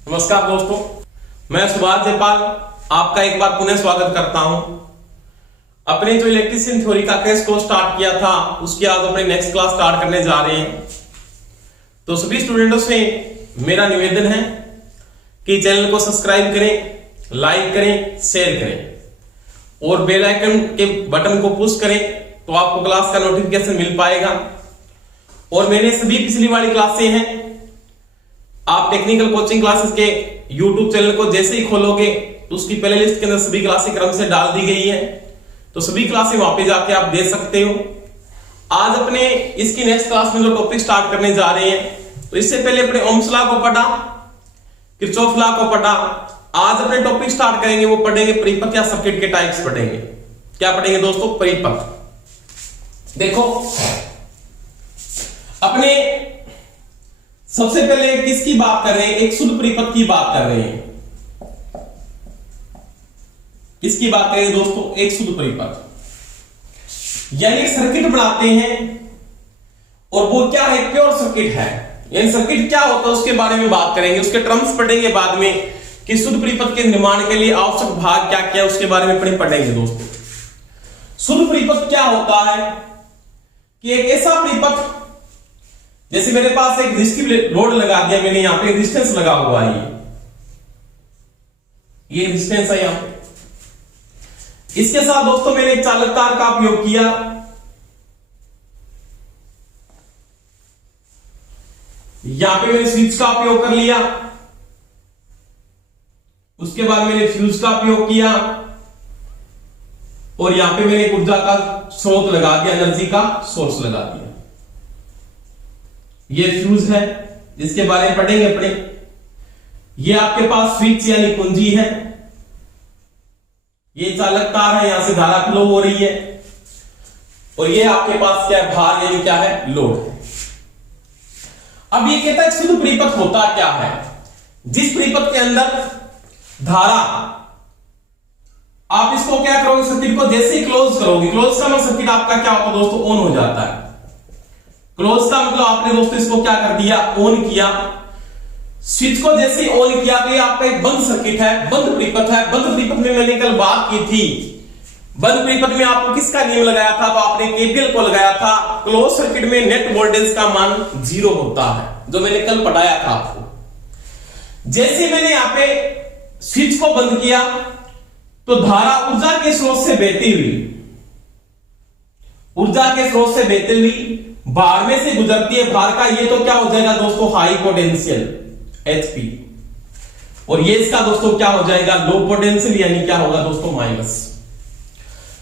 नमस्कार दोस्तों, मैं सुभाष जयपाल आपका एक बार पुनः स्वागत करता हूं। अपने जो इलेक्ट्रिशियन थ्योरी का क्रैश कोर्स स्टार्ट किया था उसकी आज अपने नेक्स्ट क्लास स्टार्ट करने जा रहे हैं। तो सभी स्टूडेंटों से मेरा निवेदन है कि चैनल को सब्सक्राइब करें, लाइक करें, शेयर करें और बेल आइकन के बटन को पुश करें तो आपको क्लास का नोटिफिकेशन मिल पाएगा। और मैंने सभी पिछली वाली क्लासें हैं, आप टेक्निकल कोचिंग क्लासेस के YouTube चैनल को जैसे ही खोलोगे तो उसकी प्लेलिस्ट के अंदर सभी क्लासें क्रम से डाल दी गई है, तो सभी क्लासें वहां पे जाके आप देख सकते हो। आज अपने इसकी नेक्स्ट क्लास में जो टॉपिक स्टार्ट करने जा रहे हैं, तो इससे पहले अपने ओम्स लॉ को पढ़ा, किरचॉफ लॉ को पढ़ा। आज अपने टॉपिक स्टार्ट करेंगे, वो पढ़ेंगे परिपथ या सर्किट के टाइप्स पढ़ेंगे। क्या पढ़ेंगे दोस्तों? परिपथ। देखो अपने सबसे पहले किसकी बात कर रहे हैं? एक शुद्ध परिपथ की बात कर रहे हैं। किसकी बात करेंगे दोस्तों? एक शुद्ध परिपथ, यानी सर्किट बनाते हैं और वो क्या है? प्योर सर्किट है। यानी सर्किट क्या होता है उसके बारे में बात करेंगे, उसके टर्म्स पढ़ेंगे बाद में कि शुद्ध परिपथ के निर्माण के लिए आवश्यक भाग क्या क्या उसके बारे में पढ़ेंगे दोस्तों। शुद्ध परिपथ क्या होता है कि एक ऐसा परिपथ, जैसे मेरे पास एक रेजिस्टिव लोड लगा दिया मैंने, यहां पे रेजिस्टेंस लगा हुआ है, ये रेजिस्टेंस है यहां पे। इसके साथ दोस्तों मैंने एक चालक तार का उपयोग किया, यहां पे मैंने स्विच का उपयोग कर लिया, उसके बाद मैंने फ्यूज का उपयोग किया और यहां पे मैंने ऊर्जा का स्रोत लगा दिया, एनर्जी का सोर्स लगा दिया। ये फ्यूज है, जिसके बारे में पढ़ेंगे अपने। ये आपके पास स्विच यानी कुंजी है, ये चालक तार है, यहां से धारा फ्लो हो रही है और ये आपके पास क्या है? भार यानी क्या है? लोड है। अब ये कहता है शुद्ध परिपथ होता क्या है? जिस परिपथ के अंदर धारा, आप इसको क्या करोगे? सर्किट को जैसे ही क्लोज करोगे, क्लोज का मतलब सर्किट आपका क्या होता है दोस्तों? ऑन हो जाता है। क्लोज का मतलब आपने दोस्तों इसको क्या कर दिया? ऑन किया। स्विच को जैसे ऑन किया तो ये आपका एक बंद सर्किट है, बंद परिपथ है। बंद परिपथ में मैंने कल बात की थी, बंद परिपथ में आपको किसका नियम लगाया था? तो आपने केवीएल को लगाया था। क्लोज सर्किट में नेट वोल्टेज का मान 0 होता है, जो मैंने कल पढ़ाया था आपको। जैसे मैंने यहां पे स्विच को बंद किया तो धारा ऊर्जा के स्रोत से बहती हुई भार में से गुजरती है। भार का ये तो क्या हो जाएगा दोस्तों? हाई पोटेंशियल HP, और ये इसका दोस्तों क्या हो जाएगा? लो पोटेंशियल, यानी क्या होगा दोस्तों? माइनस।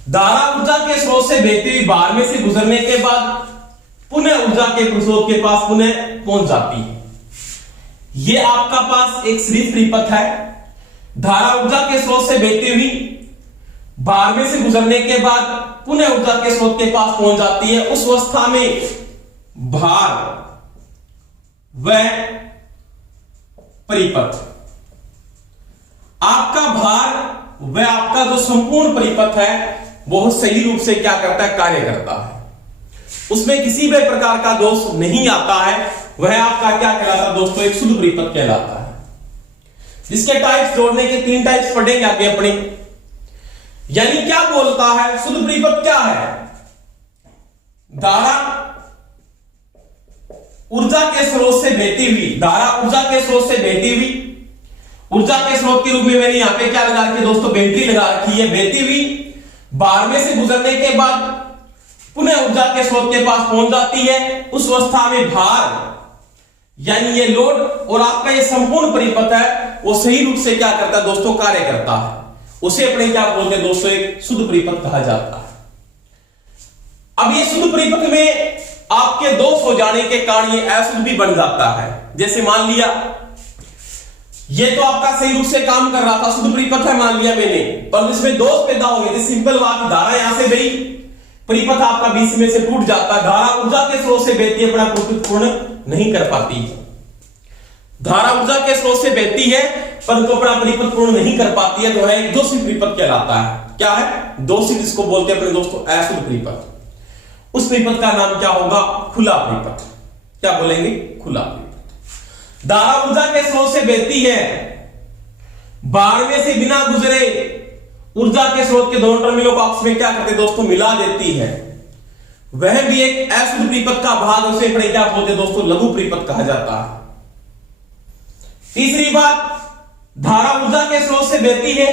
धारा ऊर्जा के स्रोत से बहती हुई भार में से गुजरने के बाद पुनः ऊर्जा के स्रोत के पास पुनः पहुंच जाती है। ये आपका पास एक सीरीज परिपथ है। धारा ऊर्जा के स्रोत से बहती हुई भार में से गुजरने के बाद पुनः ऊर्जा के स्रोत के पास पहुंच जाती है। उस अवस्था में भार व परिपथ, आपका भार व आपका जो संपूर्ण परिपथ है वो सही रूप से क्या करता है? कार्य करता है। उसमें किसी भी प्रकार का दोष नहीं आता है। वह आपका क्या कहलाता है दोस्तों? एक शुद्ध परिपथ कहलाता है, जिसके टाइप्स जोड़ने के 3 टाइप्स पढ़ेंगे आगे अपने। यानी क्या बोलता है? शुद्ध परिपथ क्या है? धारा ऊर्जा के स्रोत से बहती हुई, धारा ऊर्जा के स्रोत से बहती हुई, ऊर्जा के स्रोत के रूप में मैंने यहां पे क्या लगा रखी है दोस्तों? बैटरी लगा रखी है। बहती हुई भार में से गुजरने के बाद पुनः ऊर्जा के स्रोत के पास पहुंच जाती है। उस अवस्था में भार यानी ये लोड और आपका ये संपूर्ण परिपथ है वो सही रूप से क्या करता है दोस्तों? कार्य करता है। उसे अपने क्या बोलते हैं दोस्तों? एक शुद्ध परिपथ कहा जाता है। अब ये शुद्ध परिपथ में आपके दोष हो जाने के कारण ये अशुद्ध भी बन जाता है। जैसे मान लिया ये तो आपका सही रूप से काम कर रहा था, शुद्ध परिपथ है मान लिया मैंने, पर इसमें दोष पैदा हो गए। सिंपल बात, धारा यहां से गई, परिपथ आपका बीच में से टूट जाता है। धारा ऊर्जा के स्रोत से बहती है, अपना परिपथ पूर्ण नहीं कर पाती। धारा ऊर्जा के स्रोत से बहती है परंतु अपना परिपथ पूर्ण नहीं कर पाती है, तो है दोषी परिपथ कहलाता है। क्या है? दोषी, जिसको बोलते हैं अपने दोस्तों अशुद्ध परिपथ। उस परिपथ का नाम क्या होगा? खुला परिपथ। क्या बोलेंगे? खुला परिपथ। धारा ऊर्जा के स्रोत से बहती है, बाढ़ में से बिना गुजरे ऊर्जा के स्रोत के दोनों टर्मिनलों को आपस में क्या करते दोस्तों, मिला देती है। वह भी एक अशुद्ध परिपथ का भाग, उसे पढ़े क्या बोलते दोस्तों, लघु परिपथ कहा जाता है। तीसरी बात, धारा ऊर्जा के स्रोत से बहती है,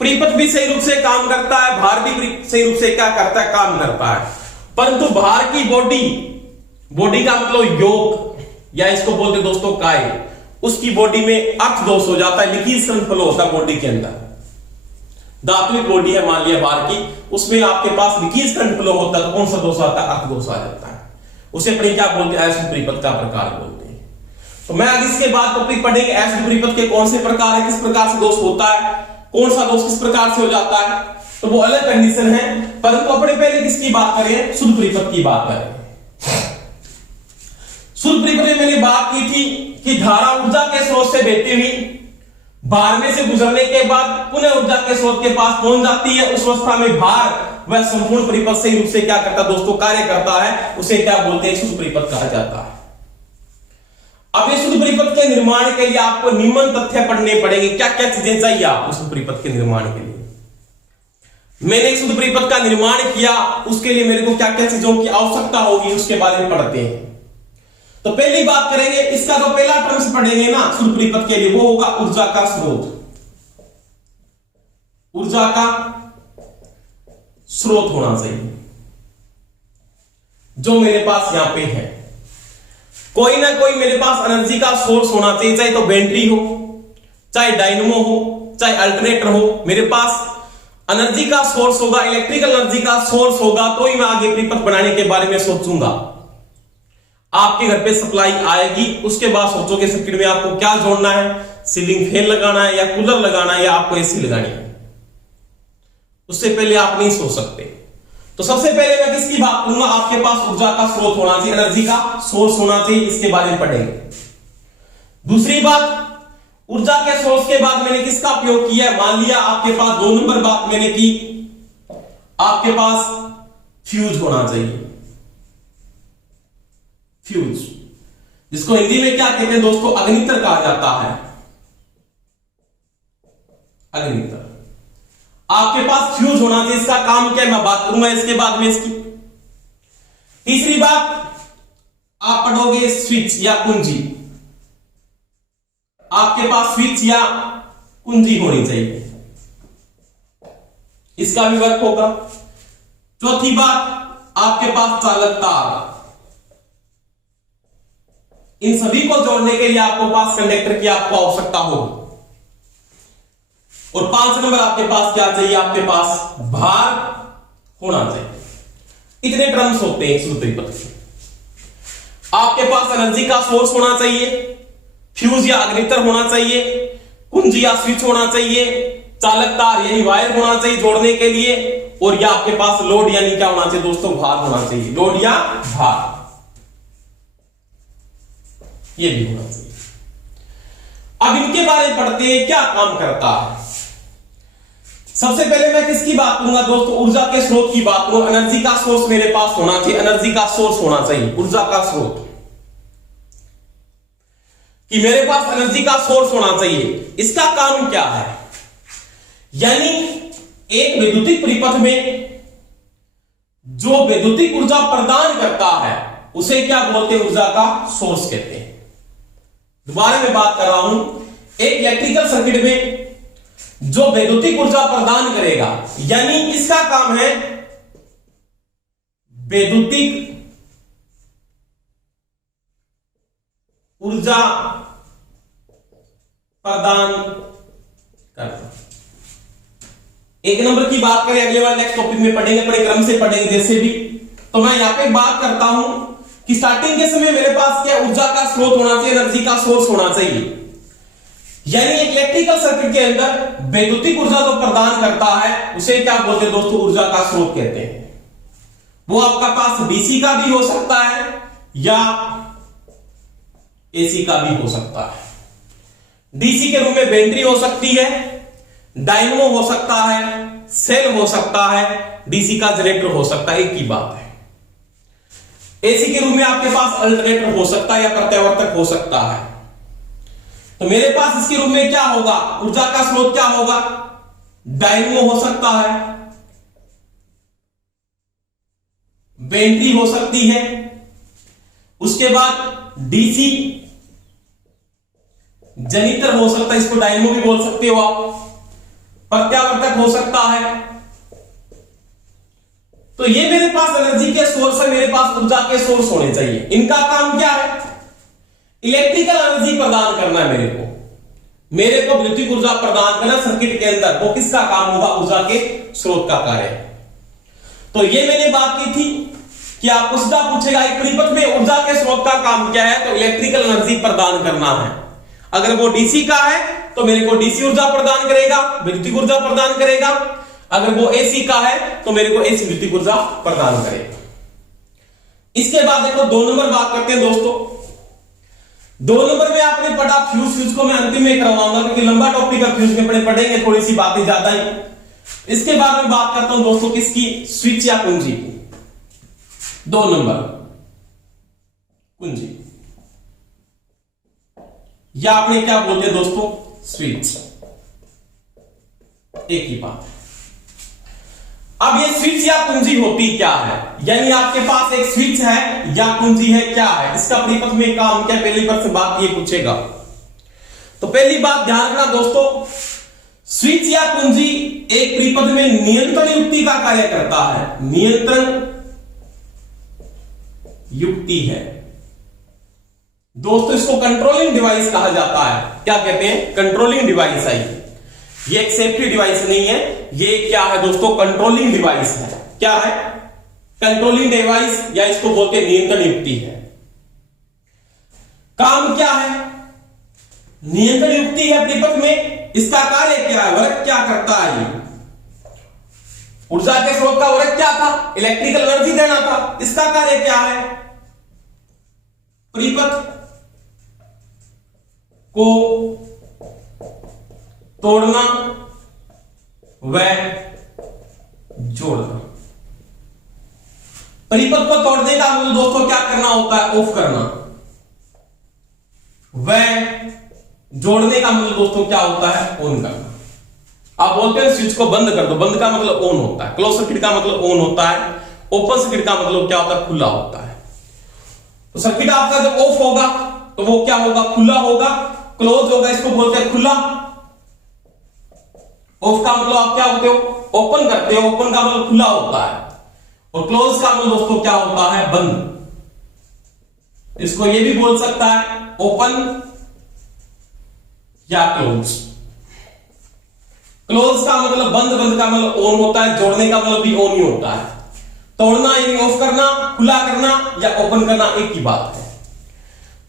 परिपथ भी सही रूप से काम करता है, भार भी सही रूप से क्या करता है, काम करता है, परंतु भार की बॉडी का मतलब योग या इसको बोलते दोस्तों काय, उसकी बॉडी में अर्थ दोष हो जाता है, लीकेज करंट फ्लो होता है बॉडी के अंदर। धात्विक बॉडी है मान लिया भार की, उसमें आपके पास लीकेज करंट फ्लो होता है, तो कौन सा दोष आता है, अर्थ दोष आ जाता है। उसे अपने क्या बोलते हैं, अशुद्ध परिपथ का प्रकार बोलते हैं। तो मैं आगे इसके बाद टॉपिक पढ़ेंगे अशुद्ध परिपथ के कौन से प्रकार है, किस प्रकार से दोष होता है, कौन सा दोष किस प्रकार से हो जाता है, तो वो अलग कंडीशन है। परंतु अपने पहले किसकी बात करें, शुद्ध परिपथ की बात करें। शुद्ध परिपथ में मैंने बात की थी कि धारा ऊर्जा के स्रोत से बहती हुई भार में से गुजरने के बाद पुनः ऊर्जा के स्रोत के पास पहुंच जाती है। उस अवस्था में भार वह संपूर्ण परिपथ सही रूप से क्या करता है दोस्तों, कार्य करता है, उसे क्या बोलते हैं, शुद्ध परिपथ कहा जाता है। अब इस शुद्ध परिपथ के निर्माण के लिए आपको निम्न तथ्य पढ़ने पड़ेंगे। क्या क्या चीजें चाहिए आपको शुद्ध परिपथ के निर्माण के लिए। मैंने एक शुद्ध परिपथ का निर्माण किया, उसके लिए मेरे को क्या क्या चीजों की आवश्यकता होगी, उसके बारे में पढ़ते हैं। तो पहली बात करेंगे, इसका जो पहला टर्म्स पढ़ेंगे ना शुद्ध परिपथ के लिए, वो होगा ऊर्जा का स्रोत। ऊर्जा का स्रोत होना चाहिए, जो मेरे पास यहां पे है। कोई ना कोई मेरे पास एनर्जी का सोर्स होना चाहिए, चाहे तो बैटरी हो, चाहे डायनमो हो, चाहे अल्टरनेटर हो, मेरे पास एनर्जी का सोर्स होगा, इलेक्ट्रिकल एनर्जी का सोर्स होगा, तो ही मैं आगे परिपथ बनाने के बारे में सोचूंगा। आपके घर पे सप्लाई आएगी, उसके बाद सोचोगे सर्किट में आपको क्या जोड़ना है, सीलिंग फैन लगाना है या कूलर लगाना है या आपको एसी लगानी है, उससे पहले आप नहीं सोच सकते। तो सबसे पहले मैं किसकी बात करूंगा, आपके पास ऊर्जा का स्रोत होना चाहिए, एनर्जी का सोर्स होना चाहिए, इसके बारे में पढ़ेंगे। दूसरी बात, ऊर्जा के सोर्स के बाद मैंने किसका उपयोग किया है, मान लिया आपके पास 2 नंबर बात मैंने की, आपके पास फ्यूज होना चाहिए। फ्यूज, जिसको हिंदी में क्या कहते हैं दोस्तों, अग्नित्र कहा जाता है। अग्नित्र, आपके पास फ्यूज होना चाहिए, इसका काम क्या है मैं बात करूंगा इसके बाद में इसकी। तीसरी बात, आप पढ़ोगे स्विच या कुंजी, आपके पास स्विच या कुंजी होनी चाहिए, इसका भी वर्क होगा। चौथी बात, आपके पास चालक तार, इन सभी को जोड़ने के लिए आपको पास कंडक्टर की आपको आवश्यकता होगी। और 5 नंबर आपके पास क्या चाहिए, आपके पास भार होना चाहिए। इतने टर्म्स होते हैं शुद्ध परिपथ के। आपके पास एनर्जी का सोर्स होना चाहिए, फ्यूज या अग्नित्र होना चाहिए, कुंजी या स्विच होना चाहिए, चालक तार यानी वायर होना चाहिए जोड़ने के लिए, और या आपके पास लोड यानी क्या होना चाहिए दोस्तों, भार होना चाहिए, लोड या भार, ये भी होना चाहिए। अब इनके बारे में पढ़ते हैं, क्या काम करता है। सबसे पहले मैं किसकी बात करूंगा दोस्तों, ऊर्जा के स्रोत की बात करूं। एनर्जी का सोर्स मेरे पास होना चाहिए, एनर्जी का सोर्स होना चाहिए, ऊर्जा का स्रोत, कि मेरे पास एनर्जी का सोर्स होना चाहिए। इसका काम क्या है, यानी एक वैद्युतिक परिपथ में जो वैद्युतिक ऊर्जा प्रदान करता है उसे क्या बोलते हैं, ऊर्जा का सोर्स कहते हैं। दोबारा मैं बात कर रहा हूं, एक इलेक्ट्रिकल सर्किट में जो वैद्युतिक ऊर्जा प्रदान करेगा, यानी इसका काम है वैद्युतिक ऊर्जा प्रदान करता। एक नंबर की बात करें, अगले वाले नेक्स्ट टॉपिक में पढ़ेंगे, अपने क्रम से पढ़ेंगे जैसे भी। तो मैं यहां पे बात करता हूं कि स्टार्टिंग के समय मेरे पास क्या ऊर्जा का स्रोत होना चाहिए, एनर्जी का सोर्स होना चाहिए। यानी एक इलेक्ट्रिकल सर्किट के अंदर वैद्युतिक ऊर्जा जो प्रदान करता है उसे क्या बोलते हैं दोस्तों, ऊर्जा का स्रोत कहते हैं। वो आपका पास डीसी का भी हो सकता है या एसी का भी हो सकता है। डीसी के रूप में बैटरी हो सकती है, डायनमो हो सकता है, सेल हो सकता है, डीसी का जनरेटर हो सकता है, एक ही बात है। एसी के रूप में आपके पास अल्टरनेटर हो सकता है या प्रत्यावर्तक हो सकता है। तो मेरे पास इसके रूप में क्या होगा, ऊर्जा का स्रोत क्या होगा, डायनेमो हो सकता है, बैटरी हो सकती है, उसके बाद डीसी जनित्र हो सकता है, इसको डायनेमो भी बोल सकते हो आप, प्रत्यावर्तक हो सकता है। तो ये मेरे पास एनर्जी के सोर्स है, मेरे पास ऊर्जा के सोर्स होने चाहिए। इनका काम क्या है, इलेक्ट्रिकल एनर्जी प्रदान करना है मेरे को विद्युत ऊर्जा प्रदान करना सर्किट के अंदर। वो किसका काम होगा, ऊर्जा के स्रोत का कार्य है। तो ये मैंने बात की थी कि आपको सीधा पूछेगा एक परिपथ में ऊर्जा के स्रोत का काम क्या है, तो इलेक्ट्रिकल एनर्जी प्रदान करना है। अगर वो डीसी का है तो मेरे को डीसी ऊर्जा प्रदान करेगा, विद्युत ऊर्जा प्रदान करेगा। अगर वो एसी का है तो मेरे को एसी विद्युत ऊर्जा प्रदान करेगा। इसके बाद देखो 2 नंबर बात करते हैं दोस्तों। 2 नंबर में आपने पढ़ा फ्यूज को मैं अंतिम में करवाऊंगा क्योंकि लंबा टॉपिक है, फ्यूज में पढ़ेंगे थोड़ी सी बातें ज्यादा ही। इसके बाद में बात करता हूं दोस्तों किसकी, स्विच या कुंजी की। 2 नंबर कुंजी या आपने क्या बोलते हैं दोस्तों, स्विच, एक ही बात है। अब ये स्विच या कुंजी होती क्या है, यानी आपके पास एक स्विच है या कुंजी है, क्या है इसका परिपथ में काम क्या, पहली बार से बात ये पूछेगा। तो पहली बात ध्यान रखना दोस्तों, स्विच या कुंजी एक परिपथ में नियंत्रण युक्ति का कार्य करता है, नियंत्रण युक्ति है दोस्तों। इसको कंट्रोलिंग डिवाइस कहा जाता है। क्या कहते हैं, कंट्रोलिंग डिवाइस है। ये एक सेफ्टी डिवाइस नहीं है, ये क्या है दोस्तों, कंट्रोलिंग डिवाइस है। क्या है, कंट्रोलिंग डिवाइस, या इसको बोलते हैं नियंत्रण युक्ति है। काम क्या है, नियंत्रण युक्ति है परिपथ में। इसका कार्य क्या है, वर्क क्या करता है, ये ऊर्जा के स्रोत का वर्क क्या था, इलेक्ट्रिकल एनर्जी देना था। इसका कार्य क्या है, परिपथ को तोड़ना व जोड़ना। परिपथ को तोड़ने का मतलब दोस्तों क्या करना होता है, ऑफ करना। व जोड़ने का मतलब दोस्तों क्या होता है, ऑन करना। आप बोलते हैं स्विच को बंद कर दो, बंद का मतलब ऑन होता है, क्लोज सर्किट का मतलब ऑन होता है, ओपन सर्किट का मतलब क्या होता है, खुला होता है। तो सर्किट आपका जब ऑफ होगा तो वो क्या होगा, खुला होगा। क्लोज होगा, इसको बोलते हैं खुला। ऑफ का मतलब आप क्या होते हो, ओपन करते हो, ओपन का मतलब खुला होता है। और क्लोज का मतलब दोस्तों क्या होता है, बंद। इसको ये भी बोल सकता है ओपन या क्लोज। क्लोज का मतलब बंद, बंद का मतलब ऑन होता है, जोड़ने का मतलब भी ऑन ही होता है। तोड़ना यानी ऑफ करना, खुला करना या ओपन करना एक ही बात है।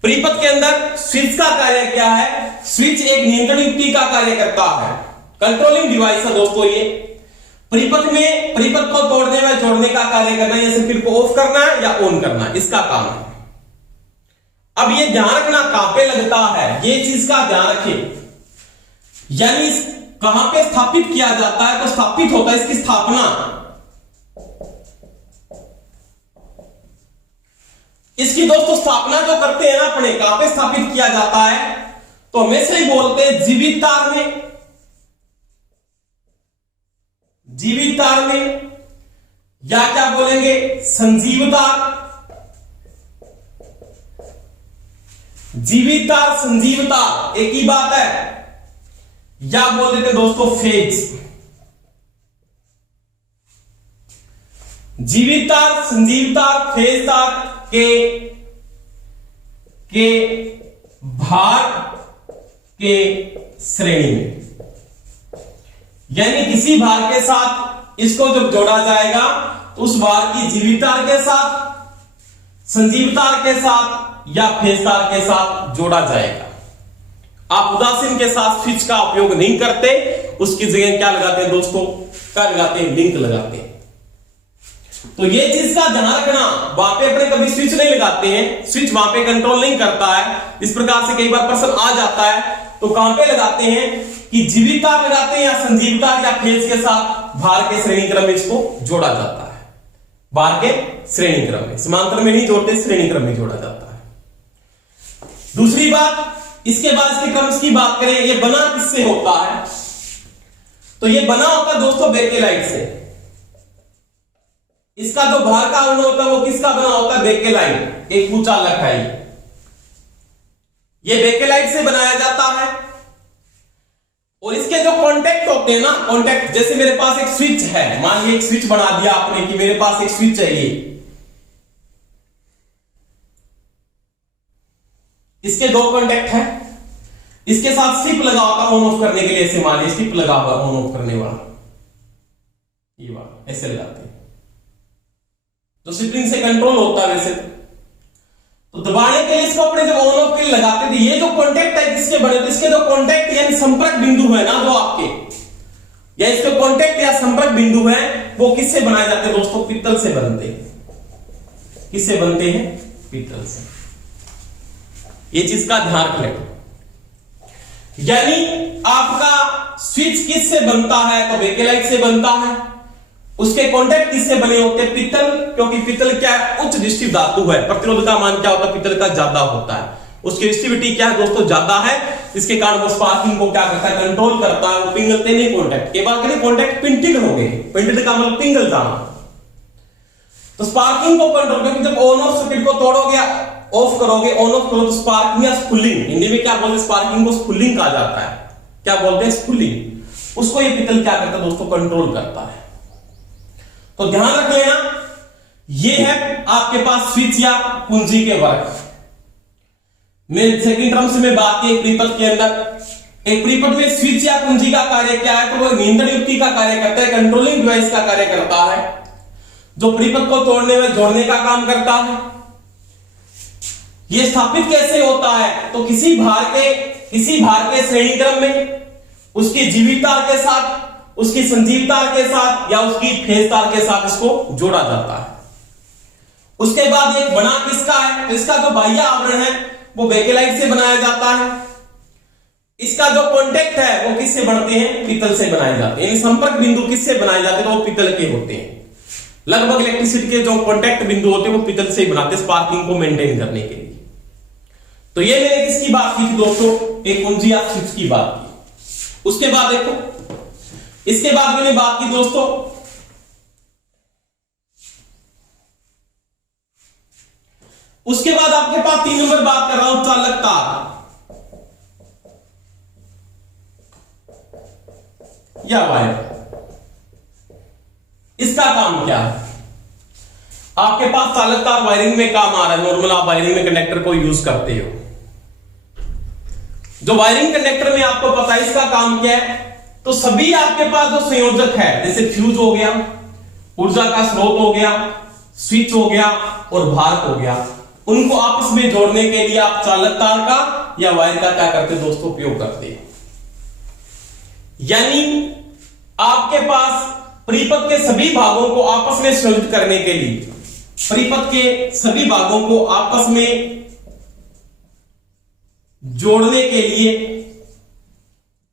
परिपथ के अंदर स्विच का कार्य क्या है, स्विच एक नियंत्रण युक्ति का कार्य करता है, कंट्रोलिंग डिवाइस है दोस्तों। ये परिपथ में परिपथ को तोड़ने व जोड़ने का कार्य करना, या सर्किट को ऑफ करना है या ऑन करना, इसका काम है। अब ये ध्यान रखना कहां पे लगता है, ये चीज का ध्यान रखें, यानी कहां पे स्थापित किया जाता है। तो स्थापित होता है इसकी स्थापना, इसकी दोस्तों स्थापना जो करते हैं ना अपने, कहां पे स्थापित किया जाता है, तो हमेशा ही बोलते हैं जीवित तार में, जीवित तार में, या क्या बोलेंगे संजीव तार, जीवित तार संजीव तार एक ही बात है, या बोल देते हैं दोस्तों फेज। जीवित तार, संजीव तार, फेज तार के भार के श्रेणी में, यानी किसी भार के साथ इसको जब जोड़ा जाएगा तो उस भार की जीवित तार के साथ, संजीव तार के साथ या फेज तार के साथ जोड़ा जाएगा। आप उदासीन के साथ स्विच का उपयोग नहीं करते, उसकी जगह क्या लगाते हैं दोस्तों, क्या लगाते हैं, लिंक लगाते हैं। तो ये चीज का ध्यान रखना, वहां पे अपने कभी स्विच नहीं लगाते हैं, स्विच वहां पे कंट्रोल नहीं करता है। इस प्रकार से कई बार प्रश्न आ जाता है, तो कहां पे लगाते हैं कि जीवित तार लगाते हैं या संजीव तार या फेज के साथ भार के श्रेणी क्रम में इसको जोड़ा जाता है। भार के श्रेणी क्रम में, समांतर में नहीं जोड़ते, श्रेणी क्रम में जोड़ा जाता है। दूसरी बात, इसके बाद इसके टर्म्स की बात करें, ये बना किससे होता है? तो ये बना होता है दोस्तों बेकेलाइट से। इसका जो बाहर का आवरण होता है वो किसका बना होता है? बेकेलाइट, एक कुचालक है ये बेकेलाइट से बनाया जाता है। और इसके जो कॉन्टेक्ट होते हैं ना, कॉन्टेक्ट, जैसे मेरे पास एक स्विच है, मान लीजिए एक स्विच बना दिया आपने कि मेरे पास एक स्विच है ये, इसके दो कॉन्टेक्ट है, इसके साथ स्ट्रिप लगा होता ऑन ऑफ करने के लिए, ऐसे मान लीजिए स्ट्रिप लगा हुआ ऑन ऑफ करने वाला, ये वाला ऐसे लगाते हैं तो स्प्रिंग से कंट्रोल होता है वैसे। तो दबाने के लिए इसको अपने जब ऑन ऑफ के लिए लगाते थे, ये जो कॉन्टेक्ट है किसके बने थे? इसके जो कॉन्टेक्ट यानी संपर्क बिंदु है ना जो आपके, या इसके कॉन्टेक्ट या संपर्क बिंदु है, वो किससे बनाए जाते हैं दोस्तों? पीतल से बनते हैं। किससे बनते हैं? पीतल से। ये चीज का ध्यान रखना। यानी आपका स्विच किससे बनता है? तो बेकेलाइट से बनता है। उसके कॉन्टेक्ट किससे बने होते हैं? पीतल, क्योंकि पीतल क्या है? उच्च डिस्टिव धातु है। प्रतिरोध का मान क्या होता है? पीतल का ज्यादा होता है। उसकी डिस्टिविटी क्या है दोस्तों? ज्यादा है। इसके कारण वो स्पार्किंग को क्या करता है? कंट्रोल करता है। वो पिघलते नहीं कॉन्टेक्ट के बाद करें, कॉन्टेक्ट पिंटेड हो गए। पिंटेड का मतलब पिघल जाना। तो स्पार्किंग को कंट्रोल, क्योंकि जब ऑन ऑफ सर्किट को तोड़ोगे, ऑफ करोगे, ऑन ऑफ करो तो स्पार्किंग या स्फुलिंग, हिंदी में क्या बोलते हैं? स्पार्किंग को स्फुलिंग कहा जाता है। क्या बोलते हैं? स्फुलिंग। उसको ये पीतल क्या करता है दोस्तों? कंट्रोल करता है। तो ध्यान रख लेना, ये है आपके पास स्विच या कुंजी के वर्ग। मैं सेकंड टर्म से मैं बात की प्रीपद के अंदर। एक प्रीपद में स्विच या कुंजी का कार्य क्या है? तो वो नियंत्रण युक्ति का कार्य करता है, कंट्रोलिंग डिवाइस का कार्य करता है, जो प्रीपद को तोड़ने में जोड़ने का काम करता है। ये स्थापित कैसे होता है? तो किसी भार के श्रेणी क्रम में उसकी जीवित तार के साथ, उसकी संजीव तार के साथ या उसकी फेज तार के साथ इसको जोड़ा जाता है। उसके बाद एक बना किसका है? तो इसका जो बाह्य आवरण है वो बेकेलाइट से बनाया जाता है। इसका जो कॉन्टेक्ट है वो किससे बनते हैं? पीतल से बनाए जाते हैं। यानी संपर्क बिंदु किससे बनाए जाते हैं? तो वो पीतल के होते हैं। लगभग इलेक्ट्रिसिटी के जो कॉन्टेक्ट बिंदु होते हैं वो पीतल से ही बनाते हैं, स्पार्किंग को मेंटेन करने के लिए। तो ये मैंने किसकी बात की थी दोस्तों? एक कुंजी या स्विच की बात की। उसके बाद देखो, इसके बाद मैंने बात की दोस्तों उसके बाद आपके पास 3 नंबर बात कर रहा हूं, चालक तार या वायर। इसका काम क्या है? आपके पास चालक तार वायरिंग में काम आ रहा है। नॉर्मल आप वायरिंग में कंडक्टर को यूज करते हो। जो वायरिंग कंडक्टर में आपको पता है इसका काम क्या है? तो सभी आपके पास जो संयोजक है, जैसे फ्यूज हो गया, ऊर्जा का स्रोत हो गया, स्विच हो गया और भार हो गया, उनको आपस में जोड़ने के लिए आप चालक तार का या वायर का क्या करते दोस्तों? उपयोग करते हैं। यानी आपके पास परिपथ के सभी भागों को आपस में संयुक्त करने के लिए, परिपथ के सभी भागों को आपस में जोड़ने के लिए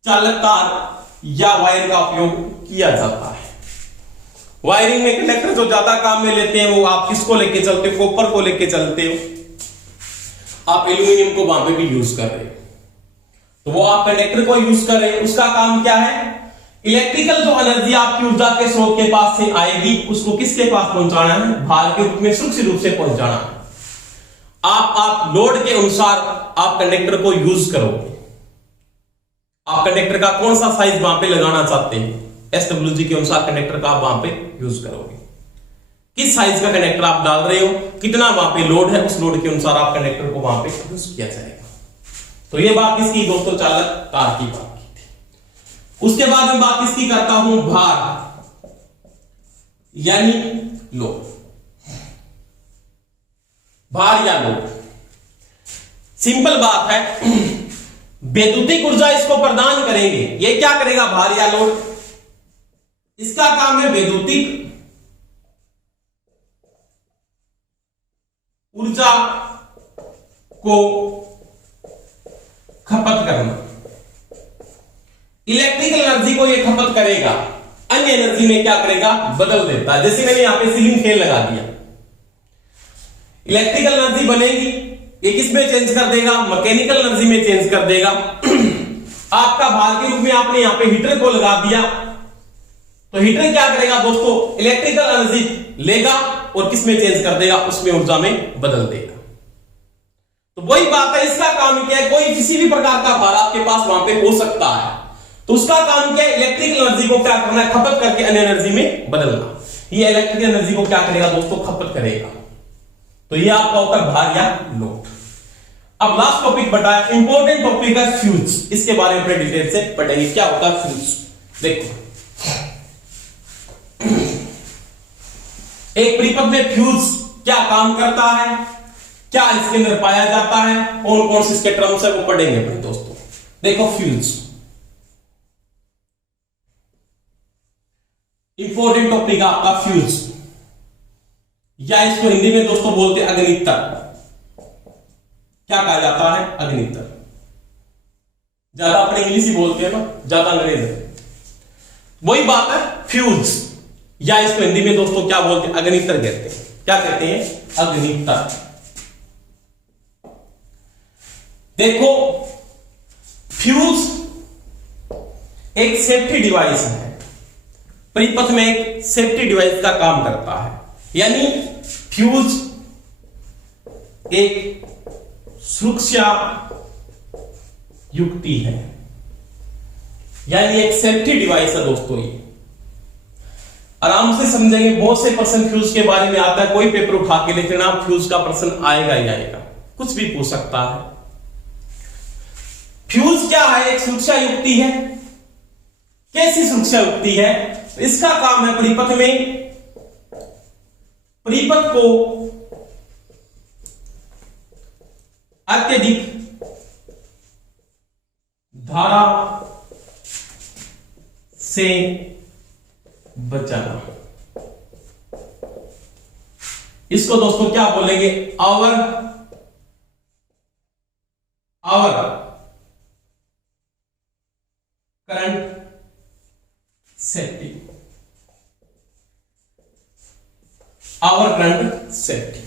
चालक तार या वायर का उपयोग किया जाता है। वायरिंग में कंडक्टर जो ज्यादा काम में लेते हैं वो आप किसको लेके चलते हो? कॉपर को लेके चलते हो। आप एल्यूमिनियम को वहां पे भी यूज कर रहे हो, तो वो आप कंडक्टर को यूज कर रहे हो। उसका काम क्या है? इलेक्ट्रिकल जो एनर्जी आपकी ऊर्जा के स्रोत के पास से आएगी उसको किसके पास पहुंचाना है? भार के रूप में सुरक्षित रूप से पहुंचाना है। आप लोड के अनुसार आप कंडक्टर को यूज करोगे। आप कंडक्टर का कौन सा साइज वहां पे लगाना चाहते हैं, एसडब्ल्यूजी के अनुसार कंडक्टर का आप वहां पे यूज करोगे। किस साइज का कंडक्टर आप डाल रहे हो, कितना वहां पे लोड है, उस लोड के अनुसार आप कंडक्टर को वहां पे यूज किया जाएगा। तो ये बात किसकी दोस्तों? चालक तार की बात की थी। उसके बाद मैं बात किसकी करता हूं? भार यानी लोड। भार या लोड, सिंपल बात है। वैद्युतिक ऊर्जा इसको प्रदान करेंगे। ये क्या करेगा? भार या लोड, इसका काम है वैद्युतिक ऊर्जा को खपत करना। इलेक्ट्रिकल एनर्जी को ये खपत करेगा, अन्य एनर्जी में क्या करेगा? बदल देता है। जैसे मैंने यहां पे सीलिंग फैन लगा दिया, इलेक्ट्रिकल एनर्जी बनेगी, ये किस में चेंज कर देगा, मैकेनिकल एनर्जी में चेंज कर देगा। आपका भार के रूप में आपने यहां पे हीटर को लगा दिया, तो हीटर क्या करेगा दोस्तों, इलेक्ट्रिकल एनर्जी लेगा और किस में चेंज कर देगा, उसमें ऊर्जा में बदल देगा। तो वही बात है, इसका काम क्या है, कोई किसी भी प्रकार का भार आपके पास वहां पे हो सकता है, तो उसका काम क्या है, इलेक्ट्रिकल एनर्जी को क्या करना है, खपत करके अन्य एनर्जी में बदलना। ये इलेक्ट्रिकल एनर्जी को क्या करेगा दोस्तों, खपत करेगा। तो ये आपका होता है भार या लोड। अब लास्ट टॉपिक बताया, इंपॉर्टेंट टॉपिक है फ्यूज। इसके बारे में डिटेल से पढ़ेंगे, क्या होता है फ्यूज। देखो एक परिपथ में फ्यूज क्या काम करता है, क्या इसके अंदर पाया जाता है, कौन कौन से इसके टर्म्स है वो पढ़ेंगे अपने दोस्तों। देखो फ्यूज इंपॉर्टेंट टॉपिक है आपका फ्यूज, या इसको हिंदी में दोस्तों बोलते हैं अग्नितर। क्या कहा जाता है, अग्नितर। ज्यादा अपने इंग्लिश ही बोलते हैं ना, ज्यादा अंग्रेज है। वही बात है फ्यूज, या इसको हिंदी में दोस्तों क्या बोलते हैं, अग्नितर कहते हैं। क्या कहते हैं, अग्नितर। देखो फ्यूज एक सेफ्टी डिवाइस है, परिपथ में एक सेफ्टी डिवाइस का काम करता है। यानी फ्यूज एक सुरक्षा युक्ति है, यानी एक सेफ्टी डिवाइस है दोस्तों। ये आराम से समझेंगे, बहुत से प्रश्न फ्यूज के बारे में आता है, कोई पेपर उठा के लिख लेना, फ्यूज का प्रश्न आएगा ही आएगा, कुछ भी पूछ सकता है। फ्यूज क्या है, एक सुरक्षा युक्ति है। कैसी सुरक्षा युक्ति है, इसका काम है परिपथ में, परिपथ को अत्यधिक धारा से बचाना। इसको दोस्तों क्या बोलेंगे, our current safety, our current safety.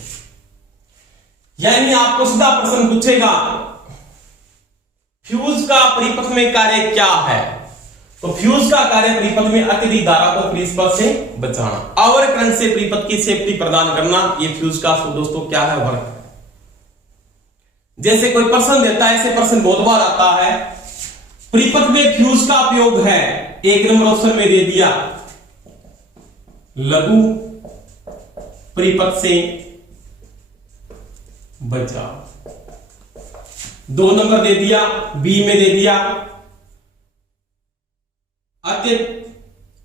यानी आपको सीधा प्रश्न पूछेगा फ्यूज का परिपथ में कार्य क्या है, तो फ्यूज का कार्य परिपथ में अत्यधिक धारा को परिपथ से बचाना, आवर करंट से परिपथ की सेफ्टी प्रदान करना। ये फ्यूज का दोस्तों क्या है, वर्क है। जैसे कोई प्रश्न देता है, ऐसे प्रश्न बहुत बार आता है, परिपथ में फ्यूज का उपयोग है, एक नंबर ऑप्शन में दे दिया लघु परिपथ से बचाव, 2 नंबर दे दिया, बी में दे दिया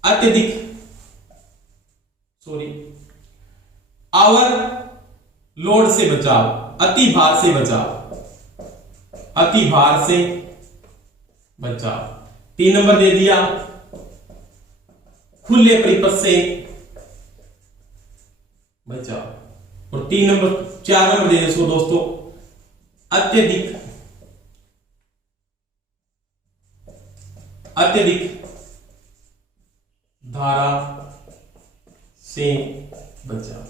अत्यधिक आवर लोड से बचाव, अति भार से बचाव, अति भार से बचाव। 3 नंबर दे दिया खुले परिपथ से बचाव, और 4 नंबर दे दिया दोस्तों अत्यधिक धारा से बचाव।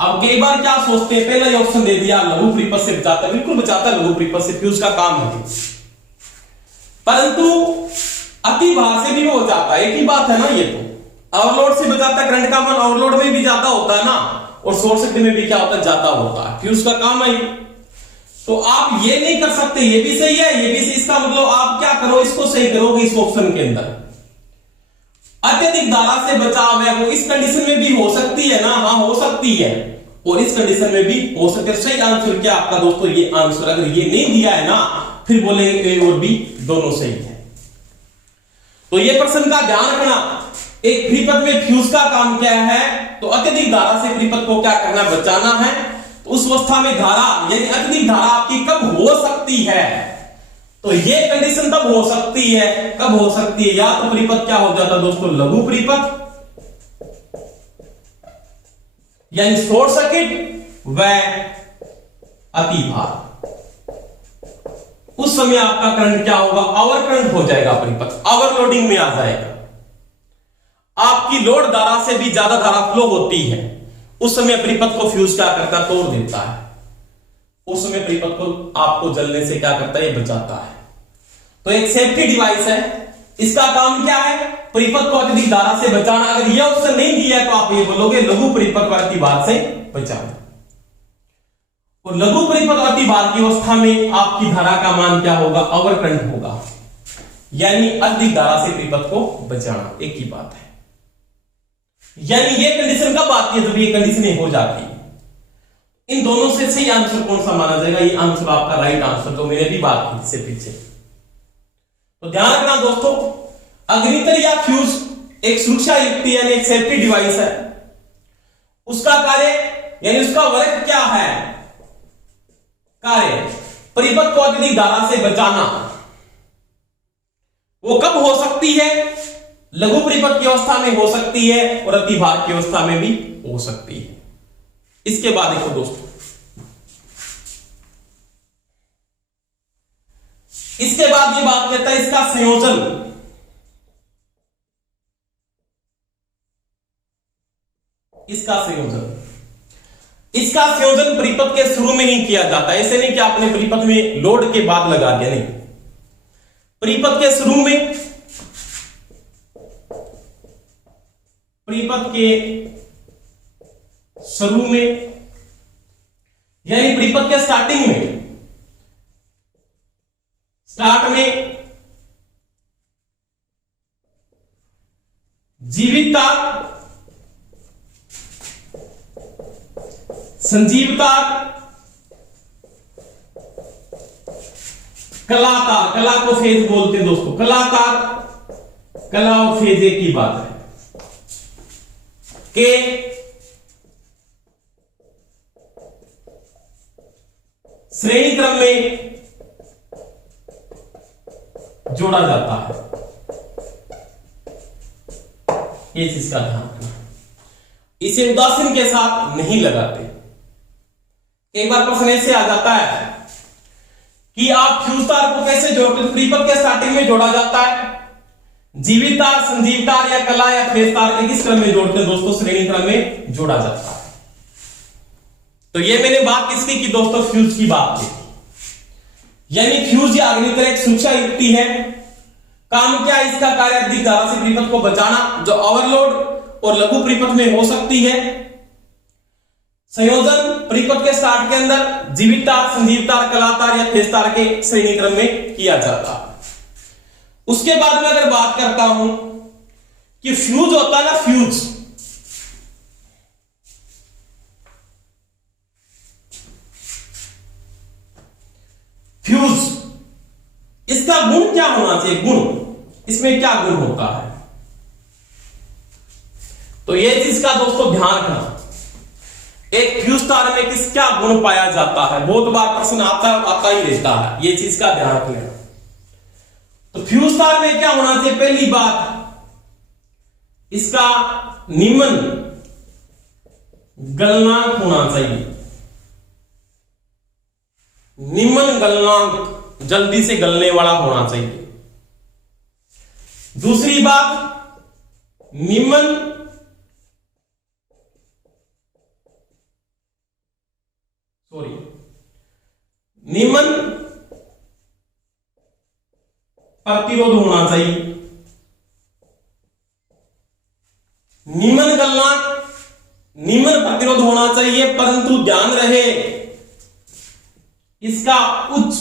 अब कई बार क्या सोचते हैं, पहला ऑप्शन दे दिया लघु परिपथ से बचाता है, बिल्कुल बचाता है लघु परिपथ से, फ्यूज का काम है, परंतु अति भार से भी वो बचाता है। एक ही बात है ना, ये तो ओवरलोड से बचाता है, करंट का मान ओवरलोड में भी ज्यादा होता है ना, और शॉर्ट सर्किट में भी क्या होता है, ज्यादा होता है। फ्यूज का काम है, तो आप ये नहीं कर सकते ये भी सही है ये भी सही। इसका मतलब आप क्या करो, इसको सही करोगे इस ऑप्शन के अंदर। अत्यधिक धारा से बचाव है, वो इस कंडीशन में भी हो सकती है ना, हाँ हो सकती है, और इस कंडीशन में भी हो सकती है। सही आंसर क्या आपका दोस्तों, ये आंसर। अगर ये नहीं दिया है ना, फिर बोलेंगे ए और बी दोनों सही है। तो ये प्रश्न का ध्यान रखना, एक परिपथ में फ्यूज का काम क्या है, तो अत्यधिक धारा से परिपथ को क्या करना, बचाना है। तो उस अवस्था में धारा यानी अत्यधिक धारा आपकी कब हो सकती है, तो ये कंडीशन तब हो सकती है, कब हो सकती है, या तो परिपथ क्या हो जाता है दोस्तों, लघु परिपथ यानी शॉर्ट सर्किट व अति भार। उस समय आपका करंट क्या होगा, ओवर करंट हो जाएगा, परिपथ ओवरलोडिंग में आ जाएगा। आपकी लोड धारा से भी ज्यादा धारा फ्लो होती है, उस समय परिपथ को फ्यूज क्या करता है, तोड़ देता है। उस समय परिपथ को आपको जलने से क्या करता है, ये बचाता है। तो एक सेफ्टी डिवाइस है, इसका काम क्या है, परिपथ को अत्यधिक धारा से बचाना। अगर यह ऑप्शन नहीं दिया है तो आप ये बोलोगे लघु परिपथवर्ती भार से बचाना। और लघु परिपथवर्ती भार की अवस्था में आपकी धारा का मान क्या होगा, ओवर करंट होगा, यानी अधिक धारा से परिपथ को बचाना, एक ही बात है। यानी ये कंडीशन कब आती है, जब ये कंडीशन हो जाती है। इन दोनों से सही आंसर कौन सा माना जाएगा, ये आंसर आपका राइट आंसर, जो मैंने भी बात की इससे पीछे। तो ध्यान रखना दोस्तों, अग्नितर या फ्यूज एक सुरक्षा युक्ति यानी एक सेफ्टी डिवाइस है। उसका कार्य यानी उसका वर्क क्या है, कार्य परिपथ को अत्यधिक धारा से बचाना। वो कब हो सकती है, लघु परिपथ की अवस्था में हो सकती है और अति भार की अवस्था में भी हो सकती है। इसके बाद देखो दोस्तों, इसके बाद ये बात कहता है इसका संयोजन। इसका संयोजन परिपथ के शुरू में ही किया जाता है। ऐसे नहीं कि आपने परिपथ में लोड के बाद लगा दिया, नहीं, परिपथ के शुरू में, यानी परिपथ के स्टार्टिंग में, जीवित तार, संजीव तार, कला तार, कला को फेज बोलते हैं दोस्तों, कला तार, कला और फेज एक ही बात है, के श्रेणी क्रम में जोड़ा जाता है। ये चीज का ध्यान रखना, इसे उदासीन के साथ नहीं लगाते। एक बार प्रश्न ऐसे आ जाता है कि आप फ्यूज तार को कैसे जोड़ते हैं, परिपथ के स्टार्टिंग में जोड़ा जाता है, जीवित तार, संजीव तार या कला या फेज तार के किस क्रम में जोड़ते हैं दोस्तों, श्रेणी क्रम में जोड़ा जाता है। तो ये मैंने बात किसकी की दोस्तों, फ्यूज की बात की। यानी फ्यूज या अग्नितर एक सुरक्षा युक्ति है। काम क्या है, इसका कार्य अधिक धारा से परिपथ को बचाना, जो ओवरलोड और लघु परिपथ में हो सकती है। संयोजन परिपथ के स्टार्ट के अंदर जीवित तार, संजीव तार, कला तार या फेज तार के श्रेणी क्रम में किया जाता है। उसके बाद में अगर बात करता हूं कि फ्यूज होता है ना, फ्यूज इसका गुण क्या होना चाहिए, गुण, इसमें क्या गुण होता है, तो ये चीज का दोस्तों ध्यान रखना। एक फ्यूज तार में किस क्या गुण पाया जाता है, बहुत बार प्रश्न आता ही रहता है, ये चीज का ध्यान रख लेना। तो फ्यूज तार में क्या होना चाहिए, पहली बात इसका निम्न गलनांक होना चाहिए, निम्न गलनांक, जल्दी से गलने वाला होना चाहिए। दूसरी बात, निम्न प्रतिरोध होना चाहिए। निम्न गलनांक, निम्न प्रतिरोध होना चाहिए, परंतु ध्यान रहे इसका उच्च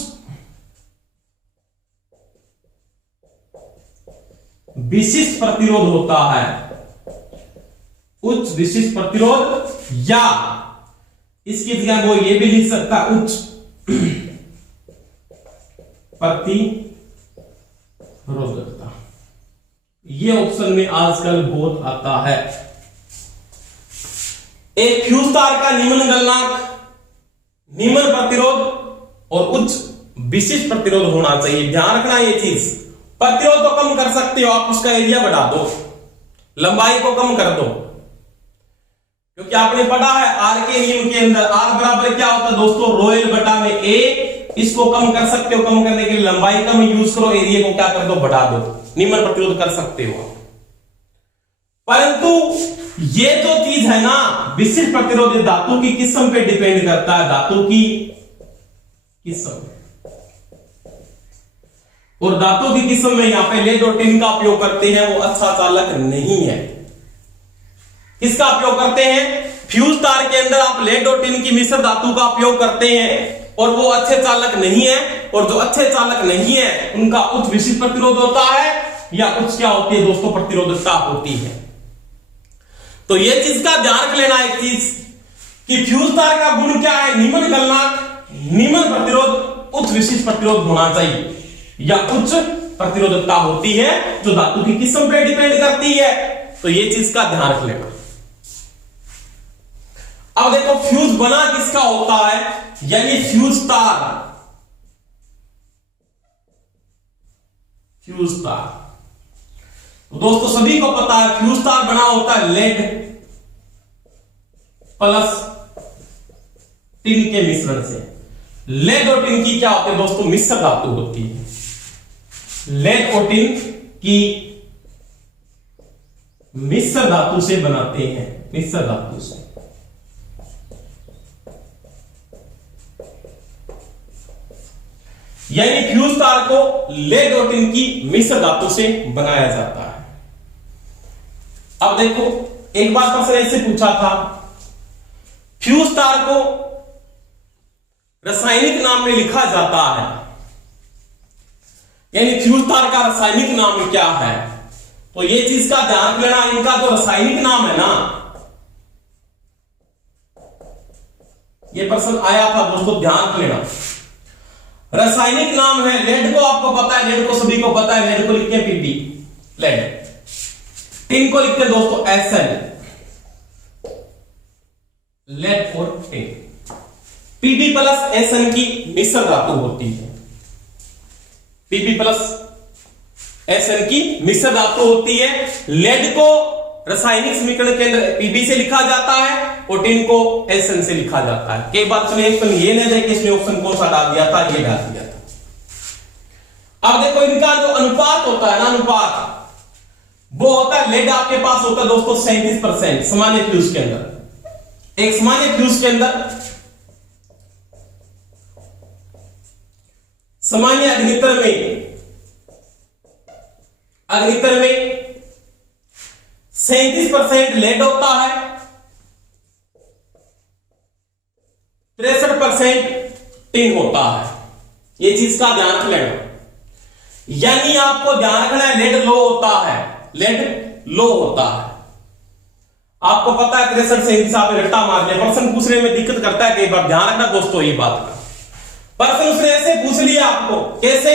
विशिष्ट प्रतिरोध होता है, उच्च विशिष्ट प्रतिरोध, या इसकी जगह वो ये भी लिख सकता है उच्च प्रतिरोधकता। ये ऑप्शन में आजकल बहुत आता है। एक फ्यूज तार का निम्न गलनांक, निम्न प्रतिरोध और उच्च विशिष्ट प्रतिरोध होना चाहिए। ध्यान रखना ये चीज, प्रतिरोध तो कम कर सकते हो आप, उसका एरिया बढ़ा दो, लंबाई को कम कर दो, क्योंकि आपने पढ़ा है आर के नियम के अंदर आर बराबर क्या होता है दोस्तों, रोयल बटा में ए। इसको कम कर सकते हो, कम करने के लिए लंबाई कम यूज करो, एरिया को क्या कर दो, बढ़ा दो, निम्न प्रतिरोध कर सकते हो। परंतु ये जो चीज है ना, विशिष्ट प्रतिरोध धातु की किस्म पे डिपेंड करता है, धातु की किस्म। और धातु की किस्म में यहां पे लेड और टिन का उपयोग करते हैं, वो अच्छा चालक नहीं है। किसका उपयोग करते हैं? फ्यूज तार के अंदर आप लेड और टिन की मिश्र धातु का उपयोग करते हैं और वो अच्छे चालक नहीं है। और जो अच्छे चालक नहीं है उनका उच्च विशिष्ट प्रतिरोध होता है या उच्च क्या होती है दोस्तों, प्रतिरोधकता होती है। तो ये चीज का ध्यान रख लेना एक चीज कि फ्यूज तार का गुण क्या है? निम्न गलनांक, निम्न प्रतिरोध, उच्च विशिष्ट प्रतिरोध होना चाहिए या उच्च प्रतिरोधकता होती है, जो धातु की किस्म पर डिपेंड करती है। तो ये चीज का ध्यान रख लेना। अब देखो फ्यूज बना किसका होता है, यानी फ्यूज तार, फ्यूज तार। तो दोस्तों सभी को पता है फ्यूज तार बना होता है लेड प्लस टिन के मिश्रण से। लेड और टिन की क्या होती है दोस्तों, मिश्र धातु होती है। लेड और टिन की मिश्र धातु से बनाते हैं, मिश्र धातु से। यानी फ्यूज तार को लेड और टिन की मिश्र धातु से बनाया जाता है। अब देखो एक बार प्रश्न ऐसे पूछा था, फ्यूज तार को रासायनिक नाम में लिखा जाता है, यानी फ्यूज तार का रासायनिक नाम क्या है? तो ये चीज का ध्यान लेना, इनका जो रासायनिक नाम है ना, ये प्रश्न आया था दोस्तों, ध्यान लेना। रासायनिक नाम है, लेड को आपको पता है, लेड को सभी को पता है, लेड को लिखते हैं पीबी, लेड। टिन को लिखते हैं दोस्तों एसएन, लेड और टिन। पीबी प्लस एसएन की मिश्र धातु होती है, पीबी प्लस एसएन की मिश्र धातु होती है। लेड को रासायनिक समीकरण के अंदर पीबी से लिखा जाता है और टिन को एसएन से लिखा जाता है। कई बार सुनिए ऑप्शन ये नहीं देखे, इसने ऑप्शन कौन सा डाल दिया था, ये डाल दिया था। अब देखो इनका जो अनुपात होता है ना, अनुपात वो होता है, लेड आपके पास होता है दोस्तों 37% सामान्य फ्यूज के अंदर। एक सामान्य फ्यूज के अंदर, सामान्य अग्नितर में 37% लेड होता है, 63% टिन होता है। ये चीज का ध्यान रख लेना। यानी आपको ध्यान रखना है लेड लो होता है, लेड लो होता है। आपको पता है 63 37 आप रट्टा मार लिया, प्रश्न पूछने में दिक्कत करता है कई बार, ध्यान रखना दोस्तों ये बात का। प्रश्न उसने ऐसे पूछ लिया आपको, कैसे?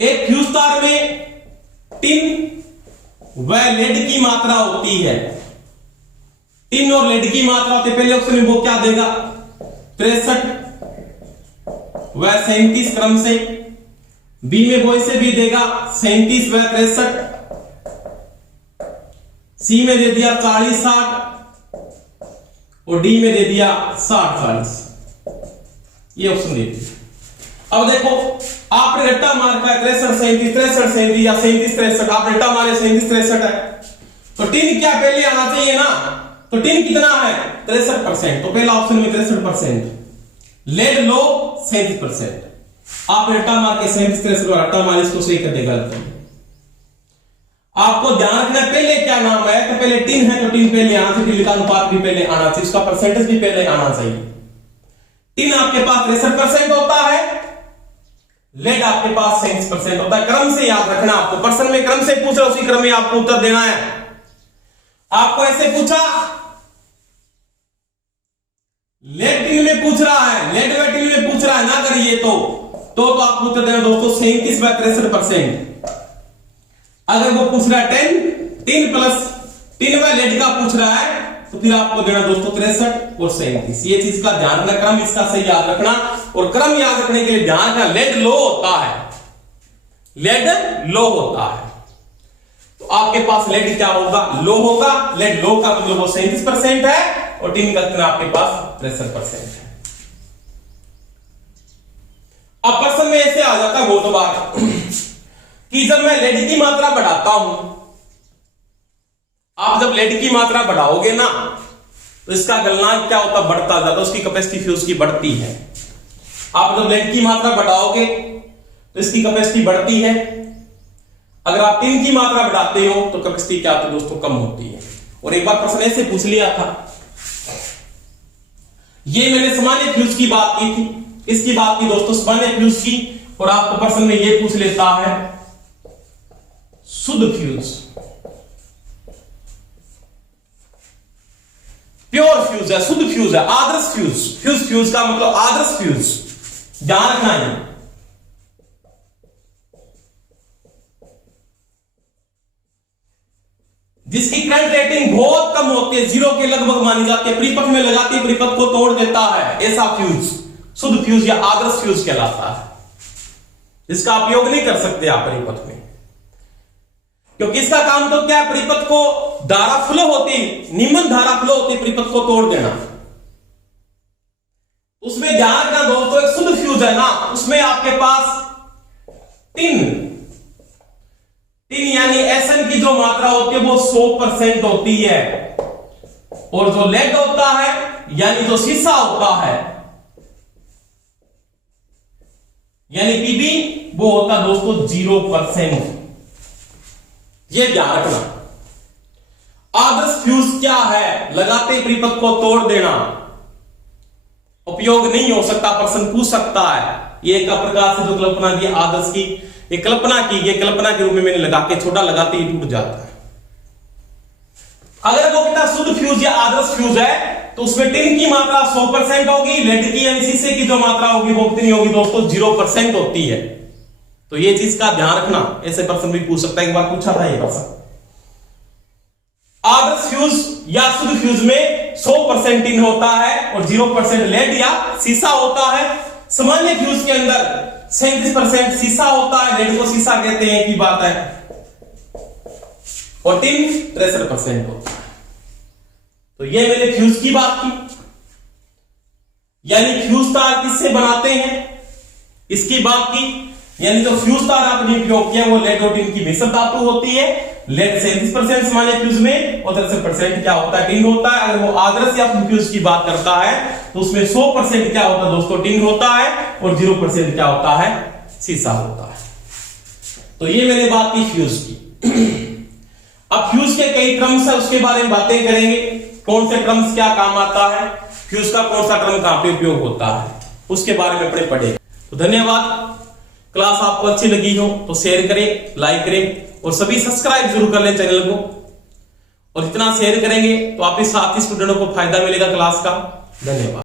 एक फ्यूज तार में टिन व लेड की मात्रा होती है, टिन और लेड की मात्रा होती है। पहले ऑप्शन में वो क्या देगा, 63 व 37 क्रम से। बी में वो इसे भी देगा 37 व 63। सी में दे दिया 40 60 और डी में दे दिया 60 40। ये ऑप्शन दे दिया। अब देखो आपने रट्टा मार का 63 37 63 37 या 37 63, आप रट्टा मारे 37 63 है, तो टिन क्या पहले आना चाहिए ना? तो टिन कितना है 63%, तो पहला ऑप्शन में 63%। लेड लो 37%, आप रट्टा मार के 37 63 रट्टा मार, इसको सही कर देगा। आपको ध्यान रखना पहले क्या नाम है, तो पहले टिन है तो टिन पहले आना चाहिए, टिन का अनुपात भी पहले आना चाहिए, उसका परसेंटेज भी पहले आना चाहिए। टिन आपके पास 63% होता है, लेड आपके पास 37% होता है। क्रम से याद रखना, आपको प्रश्न में क्रम से पूछा, उसी क्रम में आपको उत्तर देना है। आपको ऐसे पूछा, लेड टिन में पूछ रहा है, लेड व टिन में पूछ रहा है ना, करिए तो आपको उत्तर देना दोस्तों 37 व 63%। अगर वो पूछ रहा है टिन प्लस टिन व लेड का पूछ रहा है, तो फिर आपको देना दोस्तों 63 और 37। ये चीज का ध्यान रखना, क्रम इसका सही याद रखना। और क्रम याद रखने के लिए ध्यान रखना, लेड लो होता है, लेड लो होता है, तो आपके पास लेड क्या होगा, लो होगा। लेड लो का मतलब वो 37% है और टिन का कितना आपके पास 63% है। अब प्रश्न में ऐसे आ जाता है बहुत बार कि जब मैं लेड की मात्रा बढ़ाता हूं, आप जब लेड की मात्रा बढ़ाओगे ना, तो इसका गलनांक क्या होता, बढ़ता जाता है, उसकी कैपेसिटी फ्यूज की बढ़ती है। आप जब लेड की मात्रा बढ़ाओगे तो इसकी कैपेसिटी बढ़ती है, अगर आप टिन की मात्रा बढ़ाते हो तो कैपेसिटी क्या होती है दोस्तों, कम होती है। और एक बार प्रश्न ऐसे पूछ लिया था, ये मैंने सामान्य फ्यूज की बात की थी, इसकी बात की दोस्तों सामान्य फ्यूज की, और आपको प्रश्न में ये पूछ लेता है शुद्ध फ्यूज, प्योर फ्यूज है, शुद्ध फ्यूज है, आदर्श फ्यूज। फ्यूज का मतलब आदर्श फ्यूज, ध्यान रखना है। जिसकी करंट रेटिंग बहुत कम होती है, 0 के लगभग मानी जाती है, परिपथ में लगाती है, परिपथ को तोड़ देता है, ऐसा फ्यूज शुद्ध फ्यूज या आदर्श फ्यूज कहलाता है। इसका उपयोग नहीं कर सकते आप परिपथ में, क्योंकि इसका काम तो क्या है, परिपथ को धारा फ्लो होती, निम्न धारा फ्लो होती, परिपथ को तोड़ देना। उसमें ध्यान रखना दोस्तों, एक शुद्ध फ्यूज है ना, उसमें आपके पास टिन यानी एसएन की जो मात्रा होती है वो 100% होती है, और जो लेड होता है यानी जो शीशा होता है यानी पीबी वो होता है दोस्तों 0%। ये ध्यान रखना। आदर्श फ्यूज क्या है, लगाते ही परिपथ को तोड़ देना, उपयोग नहीं हो सकता, प्रश्न पूछ सकता है। ये एक प्रकार से जो कल्पना की आदर्श की, ये कल्पना के रूप में मैंने लगा के छोटा लगाते ही टूट जाता है। अगर वो कितना शुद्ध फ्यूज या आदर्श फ्यूज है तो उसमें टिन की मात्रा 100% होगी, लेड की यानी शीशे की जो मात्रा होगी वो कितनी होगी दोस्तों, 0% होती है। तो ये चीज का ध्यान रखना, ऐसे प्रश्न भी पूछ सकता है, एक बार पूछा था ये प्रश्न। आदर्श फ्यूज या शुद्ध फ्यूज में 100% टिन होता है और 0% लेड या शीशा होता है। सामान्य फ्यूज के अंदर 37% शीशा होता है, लेड को शीशा कहते हैं, की बात है, और टिन 63% होता है। तो ये मैंने फ्यूज की बात की, यानी फ्यूज तार किससे बनाते हैं इसकी बात की, यानी जो फ्यूज तार आपने उपयोग किया वो लेड और टिन की मिश्र धातु होती है। लेड 37% सामान्य फ्यूज में और 63% क्या होता है, टिन होता है। अगर वो आदर्श या फ्यूज की बात करता है तो उसमें 100% क्या होता है दोस्तों, टिन होता है, और 0% क्या होता है, शीशा होता है। तो ये मैंने बात की फ्यूज की। अब फ्यूज के कई टर्म्स है, उसके बारे में बातें करेंगे, कौन से टर्म्स क्या काम आता है, फ्यूज का कौन सा टर्म कहां पे उपयोग होता है, उसके बारे में अपने पढ़ेंगे। तो धन्यवाद। क्लास आपको अच्छी लगी हो तो शेयर करें, लाइक करें, और सभी सब्सक्राइब जरूर कर लें चैनल को। और जितना शेयर करेंगे तो आपके साथी स्टूडेंटों को फायदा मिलेगा क्लास का। धन्यवाद।